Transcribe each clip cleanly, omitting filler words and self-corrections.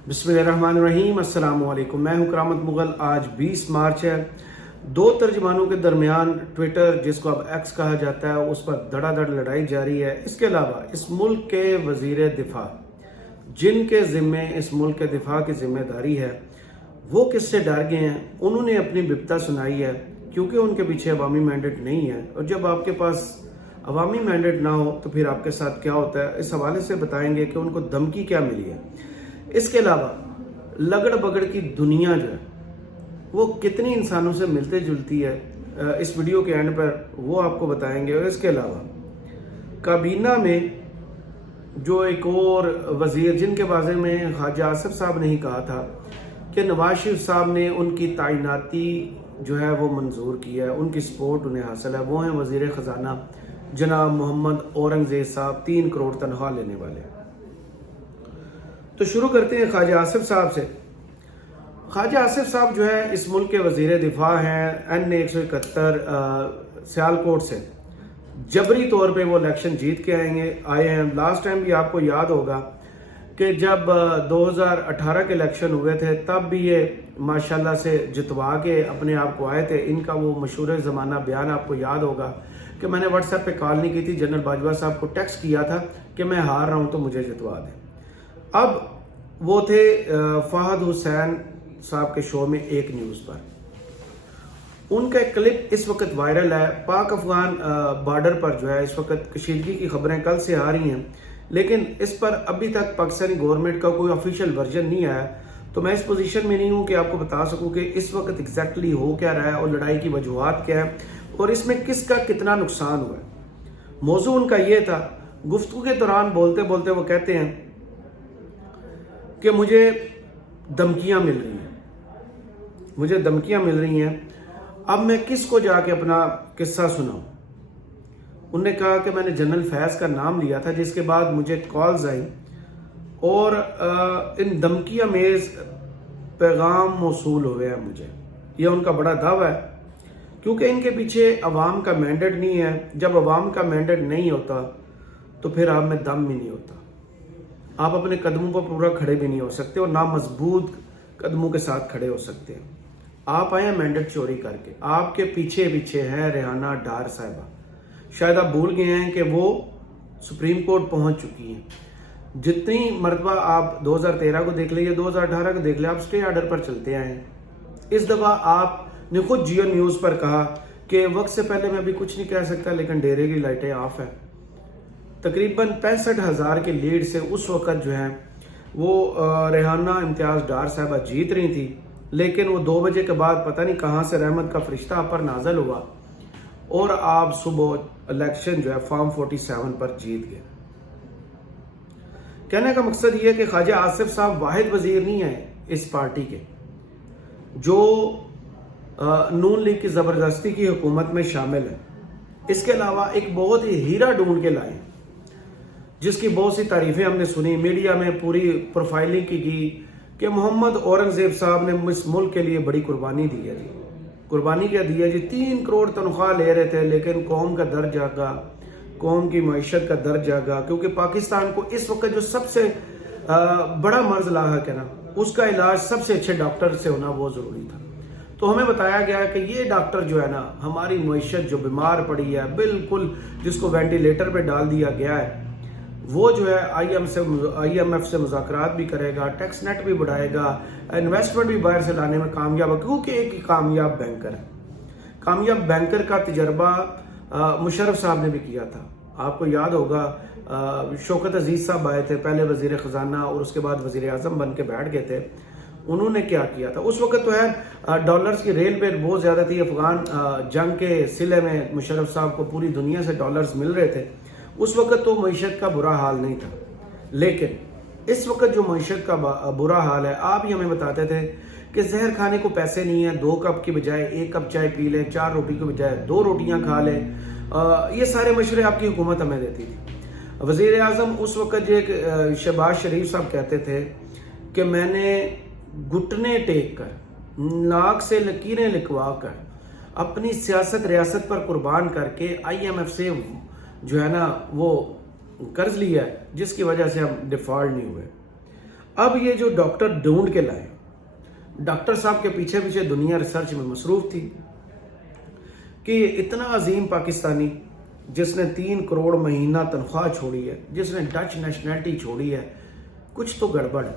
बिस्मिल्लाहिर्रहमानिर्रहीम। अस्सलाम वालेकुम। मैं हूं करामत मुगल। आज 20 मार्च है। दो तर्जमानों के दरमियान ट्विटर, जिसको अब एक्स कहा जाता है, उस पर धड़ाधड़ लड़ाई जारी है। इसके अलावा इस मुल्क के वजीर दिफा, जिनके ज़िम्मे इस मुल्क के दिफा की जिम्मेदारी है, वो किससे डर गए हैं। उन्होंने अपनी बिपता सुनाई है क्योंकि उनके पीछे अवामी मैंडेट नहीं है, और जब आपके पास अवामी मैंडेट ना हो तो फिर आपके साथ क्या होता है, इस हवाले से बताएंगे कि उनको धमकी क्या मिली है। इसके अलावा लगड़ बगड़ की दुनिया जो है वो कितनी इंसानों से मिलते जुलती है, इस वीडियो के एंड पर वो आपको बताएंगे। और इसके अलावा काबीना में जो एक और वजीर, जिनके बारे में ख्वाजा आसिफ साहब ने ही कहा था कि नवाज शरीफ साहब ने उनकी तैनाती जो है वो मंजूर की है, उनकी सपोर्ट उन्हें हासिल है, वो हैं वजीर ख़जाना जनाब मोहम्मद औरंगजेब साहब, 3 करोड़ तनख्वाह लेने वाले। तो शुरू करते हैं ख्वाजा आसिफ साहब से। ख्वाजा आसिफ साहब जो है इस मुल्क के वजीर दिफा हैं। N171 सियालकोट से जबरी तौर पे वो इलेक्शन जीत के आए हैं। लास्ट टाइम भी आपको याद होगा कि जब 2018 के इलेक्शन हुए थे, तब भी ये माशाल्लाह से जितवा के अपने आप को आए थे। इनका वो मशहूर ज़माना बयान आपको याद होगा कि मैंने व्हाट्सएप पे कॉल नहीं की थी, जनरल बाजवा साहब को टेक्स्ट किया था कि मैं हार रहा हूँ तो मुझे जितवा दें। अब वो थे फहद हुसैन साहब के शो में एक न्यूज़ पर। उनका एक क्लिप इस वक्त वायरल है। पाक अफगान बॉर्डर पर जो है इस वक्त कशीदगी की खबरें कल से आ रही हैं, लेकिन इस पर अभी तक पाकिस्तानी गवर्नमेंट का कोई ऑफिशियल वर्जन नहीं आया। तो मैं इस पोजीशन में नहीं हूं कि आपको बता सकूं कि इस वक्त एग्जैक्टली हो क्या रहा है और लड़ाई की वजूहात क्या है और इसमें किसका कितना नुकसान हुआ है। मौजू उनका ये था। गुफ्तगू के दौरान बोलते बोलते वो कहते हैं कि मुझे धमकियां मिल रही हैं, मुझे धमकियां मिल रही हैं, अब मैं किसको जाके अपना किस्सा सुनाऊं। उन्होंने कहा कि मैंने जनरल फैज का नाम लिया था, जिसके बाद मुझे कॉल्स आई और इन धमकियां मेज पैगाम मौसूल हुए हैं मुझे। यह उनका बड़ा दावा है क्योंकि इनके पीछे अवाम का मैंडेट नहीं है। जब अवाम का मैंडेट नहीं होता तो फिर आप में दम भी नहीं होता, आप अपने कदमों पर पूरा खड़े भी नहीं हो सकते और ना मजबूत कदमों के साथ खड़े हो सकते हैं। आप आए हैं मैंडेट चोरी करके, आपके पीछे पीछे है रेहाना डार साहिबा। शायद आप भूल गए हैं कि वो सुप्रीम कोर्ट पहुंच चुकी हैं। जितनी मरतबा आप 2013 को देख लीजिए, 2018 को देख लिया, आप स्टे ऑर्डर पर चलते आए हैं। इस दफा आपने खुद जियो न्यूज पर कहा कि वक्त से पहले मैं भी कुछ नहीं कह सकता, लेकिन डेरे की लाइटें ऑफ है। तकरीबन 65,000 के लीड से उस वक्त जो है वो रेहाना इम्तियाज डार साहिबा जीत रही थी, लेकिन वो 2 बजे के बाद पता नहीं कहां से रहमत का फरिश्ता आप पर नाजल हुआ और आप सुबह इलेक्शन जो है फॉर्म 47 पर जीत गए। कहने का मकसद ये है कि ख्वाजा आसिफ साहब वाहिद वजीर नहीं है इस पार्टी के जो नून लीग की जबरदस्ती की हुकूमत में शामिल है। इसके अलावा एक बहुत ही हीरा ढूंढ के लाए जिसकी बहुत सी तारीफें हमने सुनी, मीडिया में पूरी प्रोफाइलिंग की गई कि मोहम्मद औरंगजेब साहब ने इस मुल्क के लिए बड़ी कुर्बानी दी है जी। कुर्बानी क्या दी है जी? 3 करोड़ तनख्वाह ले रहे थे, लेकिन कौम का दर्द जागा, कौम की मईशत का दर्द जागा, क्योंकि पाकिस्तान को इस वक्त जो सबसे बड़ा मर्ज लाहक है ना, उसका इलाज सबसे अच्छे डॉक्टर से होना बहुत ज़रूरी था। तो हमें बताया गया कि ये डॉक्टर जो है ना, हमारी मईशत जो बीमार पड़ी है बिल्कुल, जिसको वेंटिलेटर पे डाल दिया गया है, वो जो है IMF से मुज़ाकरात भी करेगा, टैक्स नेट भी बढ़ाएगा, इन्वेस्टमेंट भी बाहर से लाने में कामयाब है, क्योंकि एक कामयाब बैंकर है। कामयाब बैंकर का तजर्बा मुशर्रफ साहब ने भी किया था। आपको याद होगा शौकत अजीज साहब आए थे, पहले वजीर ख़जाना और उसके बाद वजीर आज़म बन के बैठ गए थे। उन्होंने क्या किया था उस वक्त? तो है डॉलर्स की रेल पे बहुत ज़्यादा थी। अफगान जंग के सिले में मुशर्रफ साहब को पूरी दुनिया से डॉलर्स मिल रहे थे। उस वक्त तो मईशत का बुरा हाल नहीं था, लेकिन इस वक्त जो मईशत का बुरा हाल है, आप ही हमें बताते थे कि जहर खाने को पैसे नहीं है, 2 कप की बजाय 1 कप चाय पी लें, 4 रोटी की बजाय 2 रोटियां खा लें। ये सारे मशवरे आपकी हुकूमत हमें देती थी। वजीर आज़म उस वक्त जो एक शहबाज शरीफ साहब कहते थे कि मैंने घुटने टेक कर, नाक से लकीरें लिखवा कर, अपनी सियासत रियासत पर कुर्बान करके IMF से जो है ना वो कर्ज लिया है, जिसकी वजह से हम डिफॉल्ट नहीं हुए। अब ये जो डॉक्टर ढूंढ के लाए, डॉक्टर साहब के पीछे पीछे दुनिया रिसर्च में मसरूफ थी कि ये इतना अजीम पाकिस्तानी जिसने 3 करोड़ महीना तनख्वाह छोड़ी है, जिसने डच नेशनैलिटी छोड़ी है, कुछ तो गड़बड़ है।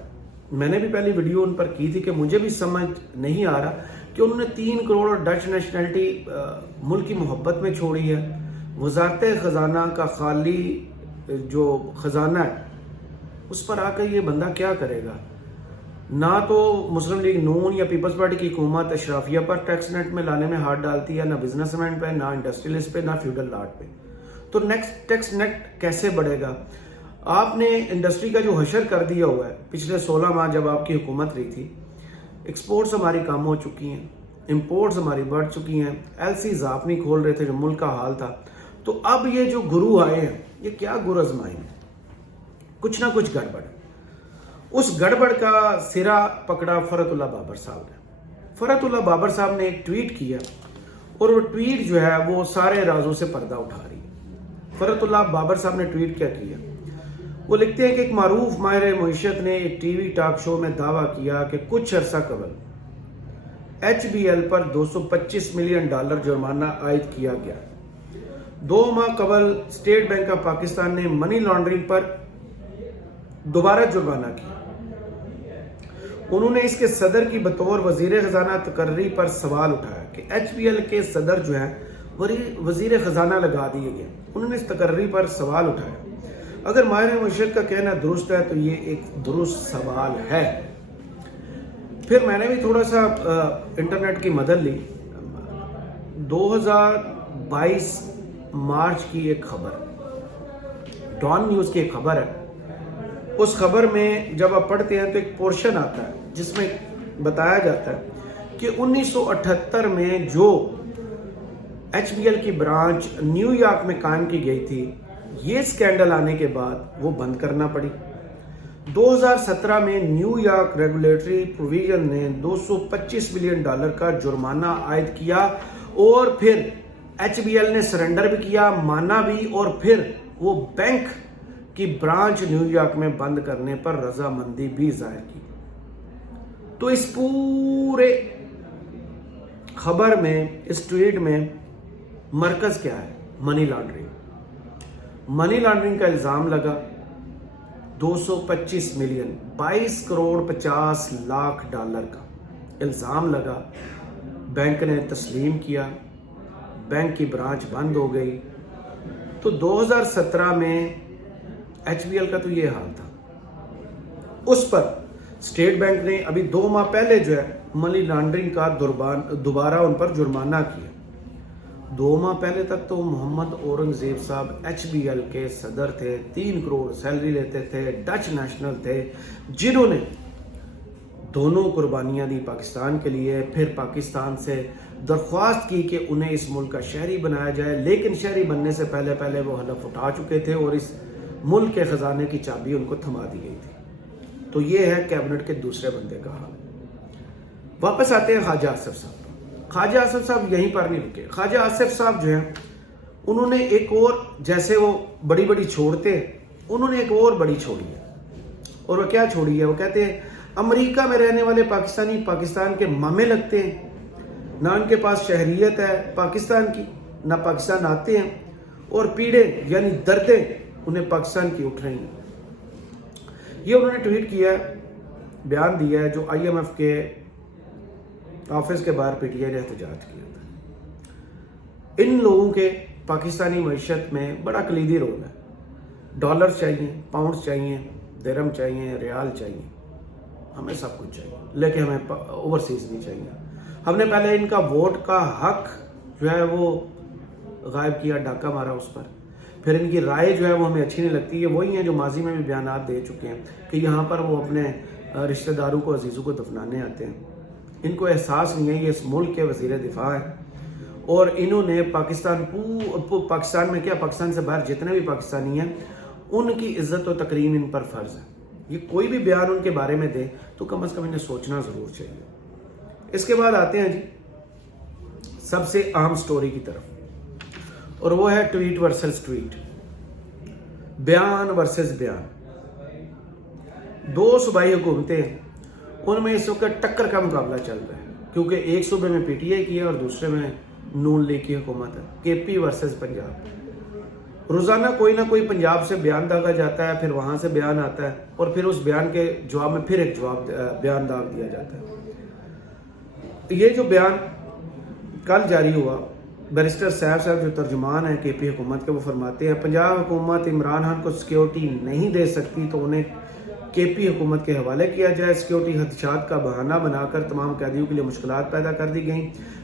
मैंने भी पहली वीडियो उन पर की थी कि मुझे भी समझ नहीं आ रहा कि उन्होंने 3 करोड़ डच नेशनैलिटी मुल्क की मोहब्बत में छोड़ी है। वजारत ख़जाना का खाली जो ख़जाना है उस पर आकर ये बंदा क्या करेगा। ना तो मुस्लिम लीग नून या पीपल्स पार्टी की हुकूमत अशराफिया पर टैक्स नेट में लाने में हाथ डालती है, ना बिजनेसमैन पे, ना इंडस्ट्रियलिस्ट पे, ना फ्यूडल लॉर्ड पे। तो नेक्स्ट टैक्स नेट कैसे बढ़ेगा। आपने इंडस्ट्री का जो हशर कर दिया हुआ है पिछले 16 माह जब आपकी हुकूमत रही थी, एक्सपोर्ट्स हमारी कम हो चुकी हैं, इंपोर्ट्स हमारी बढ़ चुकी हैं, एलसीज आप नहीं खोल रहे थे जो मुल्क का हाल था। तो अब ये जो गुरु आए हैं ये क्या गुर आजमाएंगे, कुछ ना कुछ गड़बड़। उस गड़बड़ का सिरा पकड़ा फरतुल्लाह बाबर साहब ने। फरतुल्लाह बाबर साहब ने एक ट्वीट किया और वो ट्वीट जो है वो सारे राजों से पर्दा उठा रही है। फरतुल्लाह बाबर साहब ने ट्वीट क्या किया, वो लिखते हैं कि एक मारूफ माहिर मईशत ने एक टीवी टॉक शो में दावा किया कि कुछ अरसा कबल HBL पर $225 मिलियन जुर्माना आयद किया गया। 2 माह कबल स्टेट बैंक ऑफ पाकिस्तान ने मनी लॉन्ड्रिंग पर दोबारा जुर्माना किया। उन्होंने इसके सदर की बतौर वजीर खजाना तकर्री पर सवाल उठाया कि HBL के सदर जो है वजीर खजाना लगा दिए गए। उन्होंने इस तकर्री पर सवाल उठाया। अगर माहिर मईशत का कहना दुरुस्त है तो ये एक दुरुस्त सवाल है। फिर मैंने भी थोड़ा सा इंटरनेट की मदद ली। 2022 मार्च की एक खबर, डॉन न्यूज़ की एक खबर है। उस खबर में जब आप पढ़ते हैं तो एक पोर्शन आता है जिसमें बताया जाता है कि 1978 में जो HBL की ब्रांच न्यूयॉर्क में कायम की गई थी, ये स्कैंडल आने के बाद वो बंद करना पड़ी। 2017 में न्यूयॉर्क रेगुलेटरी प्रोविजन ने $225 मिलियन का जुर्माना आयद किया और फिर HBL ने सरेंडर भी किया, माना भी, और फिर वो बैंक की ब्रांच न्यूयॉर्क में बंद करने पर रजामंदी भी जाहिर की। तो इस पूरे खबर में, इस ट्वीट में मरकज क्या है? Money laundering. मनी लॉन्ड्रिंग का इल्जाम लगा। 225 मिलियन, 22 करोड़ 50 लाख डॉलर का इल्जाम लगा। बैंक ने तस्लीम किया, बैंक की ब्रांच बंद हो गई। तो 2017 में HBL का तो ये हाल था। उस पर स्टेट बैंक ने अभी 2 माह पहले जो है मनी लॉन्ड्रिंग का दोबारा उन पर जुर्माना किया। 2 माह पहले तक तो मोहम्मद औरंगजेब साहब HBL के सदर थे, 3 करोड़ सैलरी लेते थे, डच नेशनल थे, जिन्होंने दोनों कुर्बानियां दी पाकिस्तान के लिए। फिर पाकिस्तान से दरख्वास्त की कि उन्हें इस मुल्क का शहरी बनाया जाए, लेकिन शहरी बनने से पहले पहले वो हलफ उठा चुके थे और इस मुल्क के खजाने की चाबी उनको थमा दी गई थी। तो ये है कैबिनेट के दूसरे बंदे का हाल। वापस आते हैं ख्वाजा आसिफ साहब। ख्वाजा आसिफ साहब यहीं पर नहीं रुके। ख्वाजा आसिफ साहब जो हैं उन्होंने एक और, जैसे वो बड़ी बड़ी छोड़ते हैं, उन्होंने एक और बड़ी छोड़ी है। और वो क्या छोड़ी है? वो कहते हैं अमेरिका में रहने वाले पाकिस्तानी पाकिस्तान के मामे लगते हैं, ना उनके पास शहरियत है पाकिस्तान की, ना पाकिस्तान आते हैं, और पीड़े यानी दर्दें उन्हें पाकिस्तान की उठ रही हैं। ये उन्होंने ट्वीट किया, बयान दिया है जो IMF के ऑफिस के बाहर PTI ने एहतजाज किया था। इन लोगों के पाकिस्तानी मईशत में बड़ा कलीदी रोल है। डॉलर चाहिए, पाउंड्स चाहिए, दिरहम चाहिए, रियाल चाहिए, हमें सब कुछ चाहिए, लेकिन हमें ओवरसीज नहीं चाहिए। हमने पहले इनका वोट का हक जो है वो गायब किया, डाका मारा उस पर। फिर इनकी राय जो है वो हमें अच्छी नहीं लगती। ये वही हैं जो माजी में भी बयान दे चुके हैं कि यहाँ पर वो अपने रिश्तेदारों को, अजीज़ों को दफनाने आते हैं। इनको एहसास नहीं है ये इस मुल्क के वज़ीर दिफा है और इन्होंने पाकिस्तान में क्या, पाकिस्तान से बाहर जितने भी पाकिस्तानी हैं उनकी इज्जत और तकरीम इन पर फ़र्ज़ है। ये कोई भी बयान उनके बारे में दे तो कम से कम इन्हें सोचना ज़रूर चाहिए। इसके बाद आते हैं जी सबसे अहम स्टोरी की तरफ, और वो है ट्वीट वर्सेस ट्वीट, बयान वर्सेस बयान। दो सूबाई हुकूमतें हैं, उनमें इस वक्त टक्कर का मुकाबला चल रहा है, क्योंकि एक सूबे में PTI की है और दूसरे में नून लीग की हुकूमत है। KP versus Punjab. रोज़ाना कोई ना कोई पंजाब से बयान दागा जाता है, फिर वहाँ से बयान आता है और फिर उस बयान के जवाब में फिर एक बयान दाग दिया जाता है। तो ये जो बयान कल जारी हुआ, बैरिस्टर सैफ साहब जो तर्जुमान है KP हुकूमत के, वो फरमाते हैं पंजाब हुकूमत इमरान खान को सिक्योरिटी नहीं दे सकती तो उन्हें KP हुकूमत के हवाले किया जाए। सिक्योरिटी खदशात का बहाना बनाकर तमाम कैदियों के लिए मुश्किलात पैदा कर दी गई।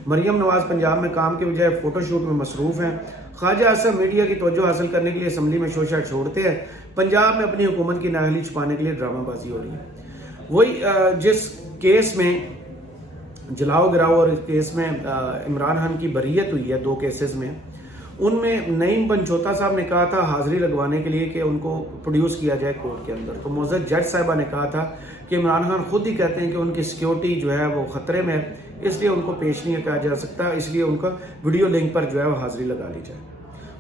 मरियम नवाज पंजाब में काम के बजाय फोटोशूट में मसरूफ़ हैं। ख्वाजा असम मीडिया की तवज्जो हासिल करने के लिए असम्बली में शोशा छोड़ते हैं। पंजाब में अपनी हुकूमत की नाअहली छुपाने के लिए ड्रामाबाजी हो रही है। वही जिस केस में जलाओ गिराओ और इस केस में इमरान खान की बरीयत हुई है, 2 केसेस में, उनमें नईम पंचोता साहब ने कहा था हाजिरी लगवाने के लिए कि उनको प्रोड्यूस किया जाए कोर्ट के अंदर। तो मोअज़्ज़ज़ जज साहिबा ने कहा था कि इमरान खान खुद ही कहते हैं कि उनकी सिक्योरिटी जो है वो ख़तरे में है, इसलिए उनको पेश नहीं किया जा सकता, इसलिए उनका वीडियो लिंक पर जो है वो हाजिरी लगा ली जाए।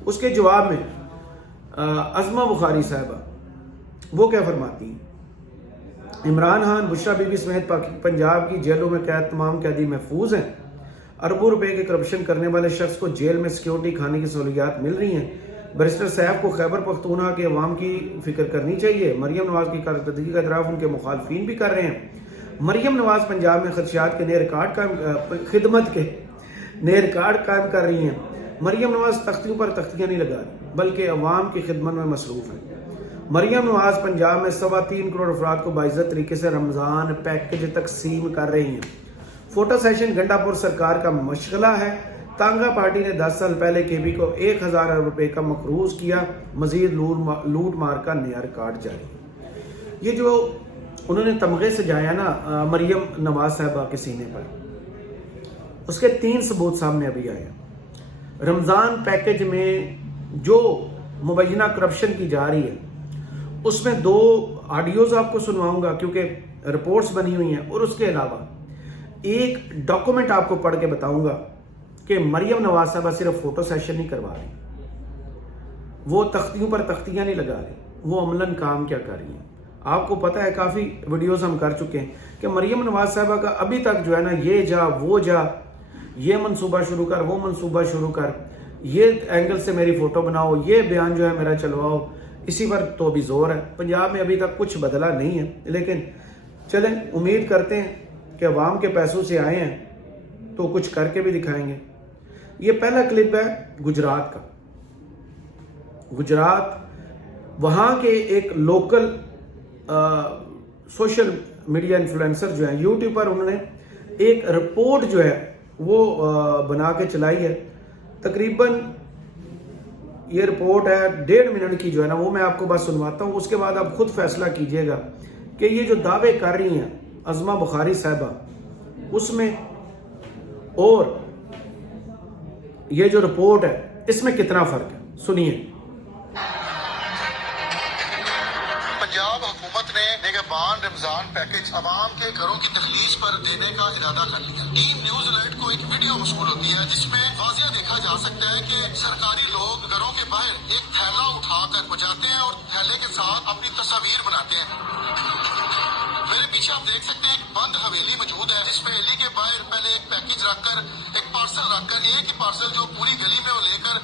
उसके जवाब में अज़मा बुखारी साहिबा वो क्या फरमाती हैं, इमरान खान, बुशरा बीबी समेत पंजाब की जेलों में कैद तमाम कैदी महफूज हैं। अरबों रुपए के करप्शन करने वाले शख्स को जेल में सिक्योरिटी खाने की सहूलियात मिल रही हैं। बैरिस्टर सैफ को खैबर पख्तूनख्वा के अवाम की फिक्र करनी चाहिए। मरियम नवाज की कारकर्दगी का इतराफ़ उनके मुखालफिन भी कर रहे हैं। मरियम नवाज पंजाब में खदशात के नए रिकॉर्ड खिदमत के नए रिकॉर्ड कायम कर रही हैं। मरियम नवाज तख्तियों पर तख्तियाँ नहीं लगा रही बल्कि अवाम की खिदमत में मसरूफ़ हैं। मरियम नवाज पंजाब में 3.25 करोड़ अफराद को बाइज्जत तरीके से रमज़ान पैकेज तकसीम कर रही हैं। फोटो सेशन गंडापुर सरकार का मशगला है। तांगा पार्टी ने 10 साल पहले KP को 1000 अरब रुपए का मकरूज किया। मजीद लूट मार का नया रिकॉर्ड जारी। ये जो उन्होंने तमगे सजाया ना मरियम नवाज साहबा के सीने पर, उसके 3 सबूत सामने अभी आए हैं। रमज़ान पैकेज में जो मुबैना करप्शन की जा रही है, उसमें 2 ऑडियोज आपको सुनवाऊंगा क्योंकि रिपोर्ट्स बनी हुई हैं, और उसके अलावा एक डॉक्यूमेंट आपको पढ़ के बताऊंगा कि मरियम नवाज साहबा सिर्फ फोटो सेशन नहीं करवा रही, वो तख्तियों पर तख्तियां नहीं लगा रही, वो अमलन काम क्या कर रही हैं। आपको पता है, काफ़ी वीडियोस हम कर चुके हैं कि मरियम नवाज साहबा का अभी तक जो है ना, ये जा वो जा, ये मनसूबा शुरू कर, वो मनसूबा शुरू कर, ये एंगल से मेरी फ़ोटो बनाओ, ये बयान जो है मेरा चलवाओ, इसी पर तो अभी जोर है। पंजाब में अभी तक कुछ बदला नहीं है, लेकिन चलें उम्मीद करते हैं कि अवाम के पैसों से आए हैं तो कुछ करके भी दिखाएंगे। ये पहला क्लिप है गुजरात का। गुजरात, वहाँ के एक लोकल सोशल मीडिया इन्फ्लुएंसर जो है, यूट्यूब पर उन्होंने एक रिपोर्ट जो है वो बना के चलाई है। तकरीबन ये रिपोर्ट है 1.5 मिनट की जो है ना, वो मैं आपको बस सुनवाता हूँ, उसके बाद आप खुद फैसला कीजिएगा कि ये जो दावे कर रही हैं अज़मा बुखारी साहिबा, उसमें और ये जो रिपोर्ट है इसमें कितना फर्क है। सुनिए। पंजाब हुकूमत ने निगहबान रमजान पैकेज अवाम के घरों की तखलीस पर देने का इरादा कर लिया। टीम न्यूज अलर्ट को एक वीडियो मशहूर होती है जिसमें वाज़िया देखा जा सकता है कि सरकारी लोग घरों के बाहर एक थैला उठाकर बजाते हैं और थैले के साथ अपनी तस्वीर बनाते हैं। मेरे पीछे आप देख सकते हैं एक बंद हवेली मौजूद है जिसमें हवेली के बाहर पहले एक पैकेज रखकर, एक पार्सल रखकर, एक ही पार्सल जो पूरी गली में वो लेकर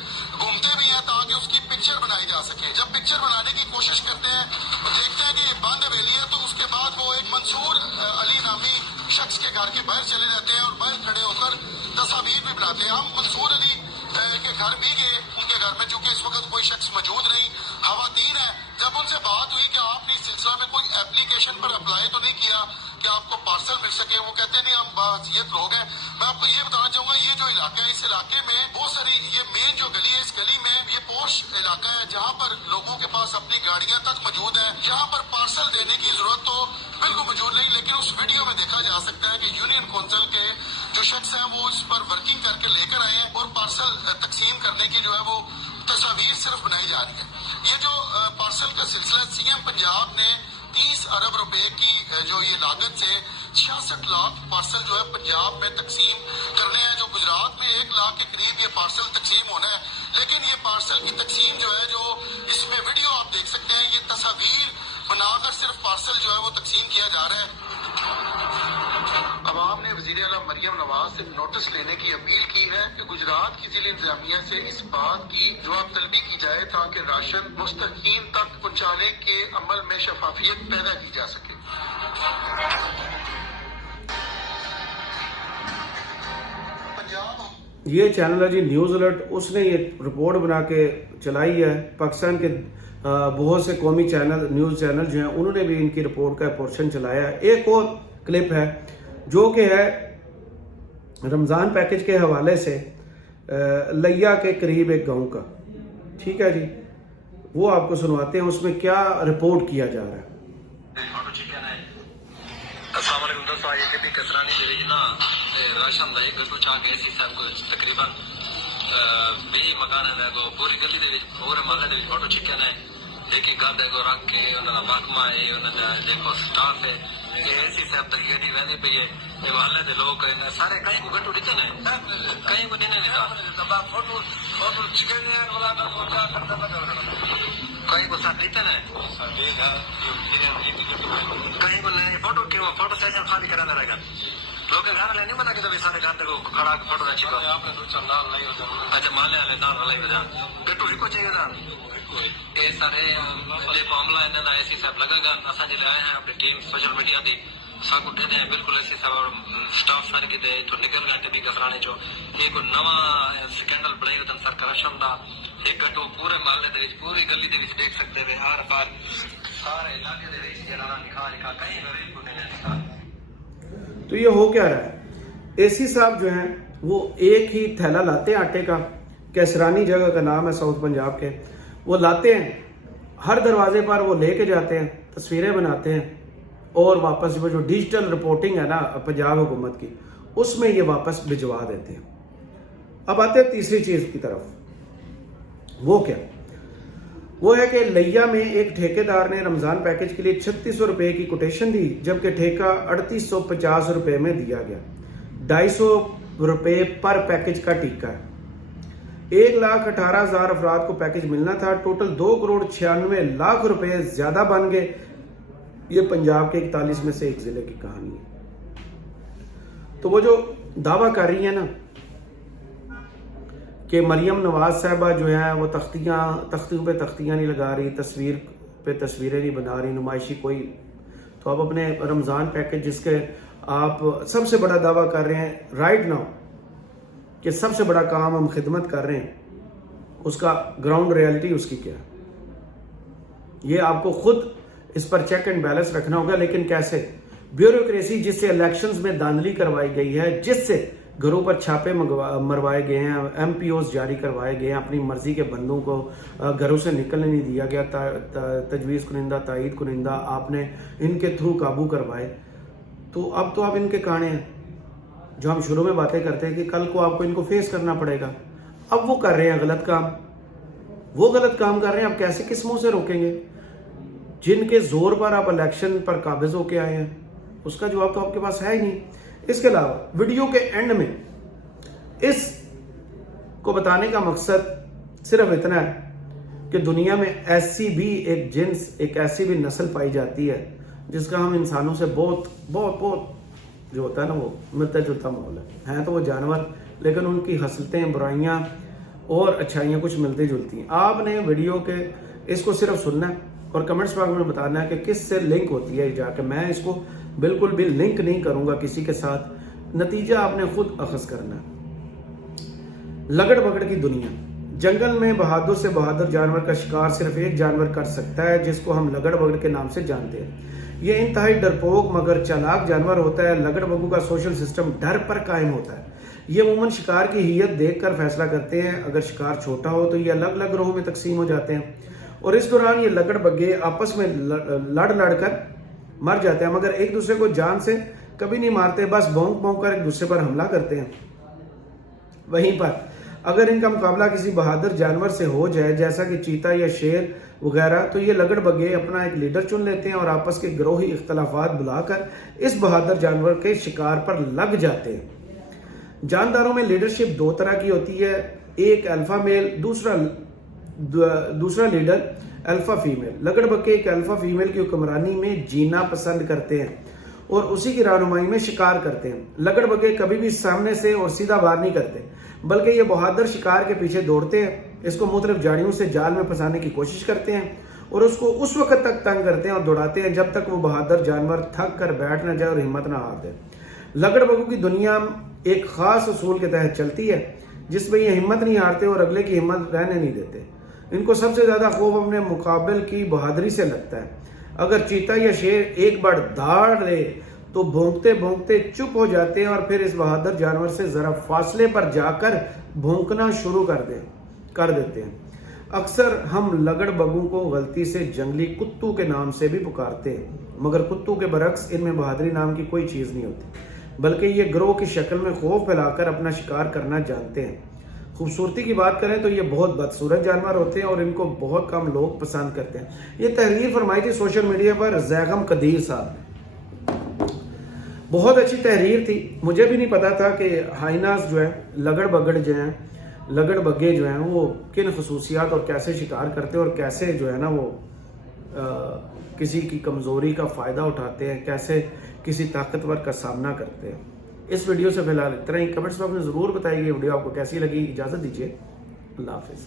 घूमते भी हैं ताकि उसकी पिक्चर बनाई जा सके। जब पिक्चर बनाने की कोशिश करते हैं तो देखते हैं कि ये बंद हवेली है, तो उसके बाद वो एक मंसूर अली नामी शख्स के घर के बाहर चले जाते हैं और बाहर खड़े होकर तस्वीर भी बनाते हैं। हम मंसूर अली के घर भी गए, उनके घर में चूंकि इस वक्त कोई शख्स मौजूद नहीं, खवातीन है। जब उनसे बात हुई कि आपने इस सिलसिला में कोई एप्लीकेशन पर अप्लाई तो नहीं किया कि आपको पार्सल मिल सके, वो कहते नहीं हम बासियत लोग हैं। मैं आपको ये बताना चाहूंगा, ये जो इलाका है, इस इलाके में बहुत सारी, ये मेन जो गली है, इस गली में ये पोश इलाका है जहाँ पर लोगों के पास अपनी गाड़ियां तक मौजूद है। यहाँ पर पार्सल देने की जरूरत तो बिल्कुल मौजूद नहीं, लेकिन उस वीडियो में देखा जा सकता है कि यूनियन काउंसिल के जो शख्स है वो इस पर वर्किंग करके लेकर आए हैं और पार्सल तकसीम करने की जो है वो तस्वीर सिर्फ बनाई जा रही है। ये जो पार्सल का सिलसिला, CM पंजाब ने 30 अरब रुपए की जो ये लागत से 66 लाख पार्सल जो है पंजाब में तकसीम करने हैं, जो गुजरात में 1 लाख के करीब ये पार्सल तकसीम होना है। लेकिन ये पार्सल की तकसीम जो है, जो इसमें वीडियो आप देख सकते हैं, ये तस्वीर बनाकर सिर्फ पार्सल जो है वो तकसीम किया जा रहा है। अवाम ने वज़ीर आला मरियम नवाज से नोटिस लेने की अपील की है कि गुजरात की जिला इंतजामिया से इस बात की जवाब तलबी की जाए ताकि राशन मुस्तकीन तक पहुंचाने के अमल में शफाफियत पैदा की जा सके। पंजाब ये चैनल है जी न्यूज़ अलर्ट, उसने ये रिपोर्ट बना के चलाई है। पाकिस्तान के बहुत से कौमी चैनल, न्यूज़ चैनल जो हैं, उन्होंने भी इनकी रिपोर्ट का पोर्शन चलाया है। एक और क्लिप है जो कि है रमज़ान पैकेज के हवाले से लैया के करीब एक गांव का, ठीक है जी, वो आपको सुनवाते हैं उसमें क्या रिपोर्ट किया जा रहा है। राशन ਦਾ ਇੱਕ ਤੋਂ ਚਾ ਕੇ ਸੀ ਸਭ ਕੁਝ ਤਕਰੀਬਨ 20 ਮਕਾਨ ਹੈ ਕੋ ਪੂਰੀ ਗਲੀ ਦੇ ਵਿੱਚ ਪੂਰੇ ਮਹੱਲੇ ਦੇ ਵਿੱਚ ਫੋਟੋ ਚਿੱਕਿਆ ਨੇ ਇੱਕ ਇੱਕ ਘਰ ਦੇ ਕੋ ਰੱਖ ਕੇ ਉਹਨਾਂ ਦਾ ਮਹਿਕਮਾ ਹੈ, ਉਹਨਾਂ ਦਾ ਦੇਖੋ ਸਟਾਫ ਹੈ, ਇਹ ਐਸੀ ਸਭ ਤੱਕ ਗੱਡੀ ਵੰਦੀ ਪਈ ਹੈ। ਇਹ ਮਹੱਲੇ ਦੇ ਲੋਕ ਸਾਰੇ ਕਈ ਕੋ ਗੱਟੂ ਦਿੱਤੇ ਨੇ, ਕਈ ਕੋ ਨਹੀਂ ਦਿੱਤਾ ਫੋਟੋ ਚਿੱਕੇ ਨੇ ਵਾਲਾ ਦਾ ਫੋਟੋ ਕਰਦਾ कई को साथ देते ना कहीं को नहीं फोटो के वो फोटो सेशन खाली कराना रहेगा लोग घर ले नहीं बना के तो सारे घर को खड़ा फोटो अच्छी को आपने दो चार नाल नहीं होता अच्छा मान ले नाल नहीं होता कटो को चाहिए ना ये सारे देखो हमला इन्हें ऐसी सब लगेगा असा जिले आए हैं अपनी टीम सोशल मीडिया दी सब उठे हैं बिल्कुल ऐसी सब स्टाफ सारे की तो निकल गए टीवी कसराने चो ये को नवा स्कैंडल बनाई होता सर करप्शन दा एक घटो पूरे महल्ले दे विच पूरी गली दे विच देख सकते हैं हर बार सारे इलाके दे विच जेड़ा लिखा कहीं गरीब को नहीं लिखा। तो ये हो क्या रहा है, एसी साहब जो हैं वो एक ही थैला लाते हैं आटे का, कैसरानी जगह का नाम है साउथ पंजाब के, वो लाते हैं हर दरवाजे पर वो लेके जाते हैं, तस्वीरें बनाते हैं और वापस वो जो डिजिटल रिपोर्टिंग है ना पंजाब हुकूमत की, उसमें ये वापस भिजवा देते हैं। अब आते हैं तीसरी चीज़ की तरफ, वो क्या, वो है कि लैया में एक ठेकेदार ने रमज़ान पैकेज के लिए 3600 रुपये की कोटेशन दी, जबकि ठेका 3850 रुपये में दिया गया। 250 रुपये पर पैकेज का टीका है। 1,18,000 अफराद को पैकेज मिलना था, टोटल 2,96,00,000 रुपये ज़्यादा बन गए। ये पंजाब के 41 में से एक ज़िले की कहानी है। तो वो जो दावा कर रही है ना कि मरियम नवाज साहबा जो है वो तख्तियों पे तख्तियाँ नहीं लगा रही, तस्वीर पे तस्वीरें नहीं बना रही, नुमाइशी कोई, तो आप अपने रमज़ान पैकेज जिसके आप सबसे बड़ा दावा कर रहे हैं राइट नाउ कि सबसे बड़ा काम हम खिदमत कर रहे हैं, उसका ग्राउंड रियलिटी उसकी क्या है, ये आपको खुद इस पर चेक एंड बैलेंस रखना होगा। लेकिन कैसे? ब्यूरोक्रेसी जिससे इलेक्शंस में धांधली करवाई गई है, जिससे घरों पर छापे मरवाए गए हैं, MPOs जारी करवाए गए हैं, अपनी मर्जी के बंदों को घरों से निकलने नहीं दिया गया, तजवीज़ कुनिंदा, तायद कुनिंदा आपने इनके थ्रू काबू करवाए। तो अब तो आप इनके काने हैं जो हम शुरू में बातें करते हैं कि कल को आपको इनको फेस करना पड़ेगा। अब वो कर रहे हैं गलत काम, वो गलत काम कर रहे हैं, अब कैसे किस मुंह से रोकेंगे जिनके जोर पर आप इलेक्शन पर काबिज होके आए हैं? उसका जवाब तो आपके पास है ही नहीं। इसके अलावा वीडियो के एंड में इस को बताने का मकसद सिर्फ इतना है कि दुनिया में ऐसी भी एक जिन्स, एक ऐसी भी नस्ल पाई जाती है जिसका हम इंसानों से बहुत बहुत बहुत जो होता है ना वो मिलता जुलता माहौल है तो वो जानवर, लेकिन उनकी हसलतें, बुराइयां और अच्छाइयां कुछ मिलती जुलती हैं। आपने वीडियो के इसको सिर्फ सुनना है और कमेंट्स बॉक्स में बताना है कि किस से लिंक होती है जाके। मैं इसको बिल्कुल भी लिंक नहीं करूंगा किसी के साथ, नतीजा आपने खुद अखज़ करना है। लगड़ बगड़ की दुनिया, जंगल में बहादुर से बहादुर जानवर का शिकार सिर्फ एक जानवर कर सकता है जिसको हम लगड़ बगड़ के नाम से जानते हैं। ये इंतहाई डरपोक मगर चालाक जानवर होता है। लगड़ बगू का सोशल सिस्टम डर पर कायम होता है। ये अमूमन शिकार की हियत देखकर फैसला करते हैं। अगर शिकार छोटा हो तो ये अलग अलग ग्रोह में तकसीम हो जाते हैं और इस दौरान ये लगड़ बग्गे आपस में लड़ कर मर जाते हैं, मगर एक दूसरे को जान से कभी नहीं मारते, बस भौंक भौंक कर एक दूसरे पर हमला करते हैं। वहीं पर अगर इनका मुकाबला किसी बहादुर जानवर से हो जाए जैसा कि चीता या शेर वगैरह, तो ये लगड़ बग्गे अपना एक लीडर चुन लेते हैं और आपस के ग्रोही इख्तलाफात बुलाकर इस बहादुर जानवर के शिकार पर लग जाते हैं। जानदारों में लीडरशिप दो तरह की होती है, एक अल्फा मेल, दूसरा लीडर अल्फा फीमेल। लगड़बग्गे एक अल्फा फीमेल की हुक्मरानी में जीना पसंद करते हैं और उसी की रहनुमाई में शिकार करते हैं। लगड़बग्गे कभी भी सामने से और सीधा वार नहीं करते, बल्कि ये बहादुर शिकार के पीछे दौड़ते हैं, इसको मुख्तलिफ झाड़ियों से जाल में फंसाने की कोशिश करते हैं और उसको उस वक्त तक तंग करते हैं और दौड़ाते हैं जब तक वो बहादुर जानवर थक कर बैठ न जाए और हिम्मत ना हार दे। लगड़बग्गों की दुनिया एक खास उसूल के तहत चलती है जिसमें ये हिम्मत नहीं हारते और अगले की हिम्मत रहने नहीं देते। इनको सबसे ज्यादा खौफ अपने मुकाबिल की बहादुरी से लगता है। अगर चीता या शेर एक बार दाड़ दे तो भौंकते भौंकते चुप हो जाते हैं और फिर इस बहादुर जानवर से जरा फासले पर जाकर भौंकना शुरू कर देते हैं। अक्सर हम लगड़बग्गों को गलती से जंगली कुत्तू के नाम से भी पुकारते हैं, मगर कुत्तू के बरक्स इनमें बहादुरी नाम की कोई चीज नहीं होती, बल्कि ये गिरोह की शक्ल में खौफ फैलाकर अपना शिकार करना जानते हैं। खूबसूरती की बात करें तो ये बहुत बदसूरत जानवर होते हैं और इनको बहुत कम लोग पसंद करते हैं। ये तहरीर फरमाई थी सोशल मीडिया पर जैगम कदीर साहब ने। बहुत अच्छी तहरीर थी। मुझे भी नहीं पता था कि हाइनास जो है लगड़बग्गे जो हैं वो किन खसूसियात और कैसे शिकार करते हैं और कैसे जो है ना वो किसी की कमज़ोरी का फ़ायदा उठाते हैं, कैसे किसी ताकतवर का सामना करते हैं। इस वीडियो से फिलहाल इतना ही। कमेंट्स बॉक्स में ज़रूर बताइए वीडियो आपको कैसी लगी। इजाज़त दीजिए, अल्लाह हाफिज़।